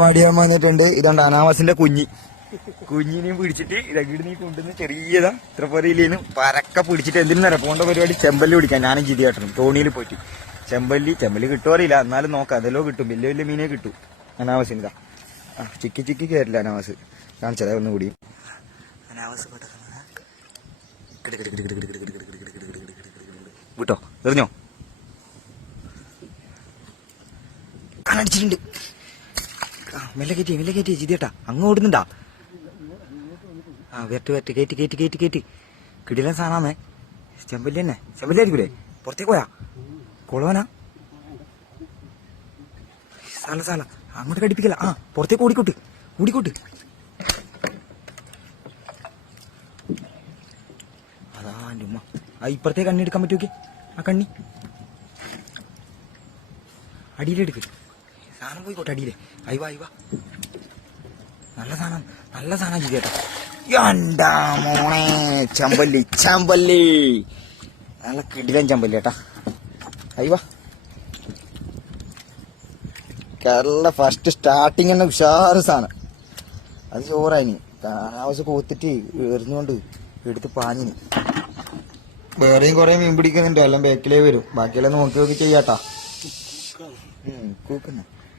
മടിയാൻ വന്നിട്ടുണ്ട്. ഇതുണ്ട് അനാവാസിന്റെ കുഞ്ഞിനെയും പിടിച്ചിട്ട് രഗിടിനെയും കൊണ്ടുവന്ന് ചെറിയതാ ഇത്ര പോരയിലേന്ന് പരക്ക പിടിച്ചിട്ട് എന്തിനും നേരം പോകേണ്ട പരിപാടി ചെമ്പല്ലി പിടിക്കാൻ. ഞാനും ജിതിയാട്ടനും തോണിയിൽ പോയിട്ട് ചെമ്പല്ലി കിട്ടുമോ അറിയില്ല, എന്നാലും നോക്കാം. അതെല്ലോ കിട്ടും, വലിയ വലിയ മീനെ കിട്ടും അനാവാസിന്. ചിക്കി കയറില്ല അനാവാസ്. കാണിച്ചതാ ഒന്നുകൂടി അനാവാസ് വിട്ടോ എറിഞ്ഞോ കണ്ണടിച്ചിട്ടുണ്ട്. മെല്ലെ കയറ്റി ജിതിയേട്ടാ അങ്ങ് ഓടുന്നുണ്ടാ. വെറ്റ് കയറ്റി കിടിലൻ സാധനമേ. ചെമ്പല്ലി തന്നെ, ചെമ്പല്ലി ആയിരിക്കൂലേ? പുറത്തേക്ക് പോയാ കൊളവനാ സാല അങ്ങോട്ട് കടിപ്പിക്കല. പുറത്തേക്ക് ഓടിക്കോട്ട്. അതാ എൻ്റെ ഉമ്മ. ഇപ്പുറത്തെ കണ്ണി എടുക്കാൻ പറ്റുമോ? ആ കണ്ണി അടിയിലെടുക്ക്. സാധനം പോയിക്കോട്ടെ അടിയിലെ. അയവാ നല്ല സാധനം ചെയ്തേട്ടാ. എന്താ മോണേ ചമ്പല്ലി നല്ല കിടിലൻ ചമ്പല്ലി ഏട്ടാ. അയവാ കേരള ഫസ്റ്റ് സ്റ്റാർട്ടിങ് തന്നെ ഉഷാറ് സാധനം. അത് ചോറായിന് അനാവശ്യം കോത്തിട്ട് എറിഞ്ഞുകൊണ്ട് എടുത്ത് പാഞ്ഞിന്. വേറെയും കുറെ മീൻ പിടിക്കുന്നുണ്ട്, എല്ലാം ബേക്കിലേ വരും. ബാക്കിയെല്ലാം നോക്കി ചെയ്യാട്ടാ. കൂക്കുന്ന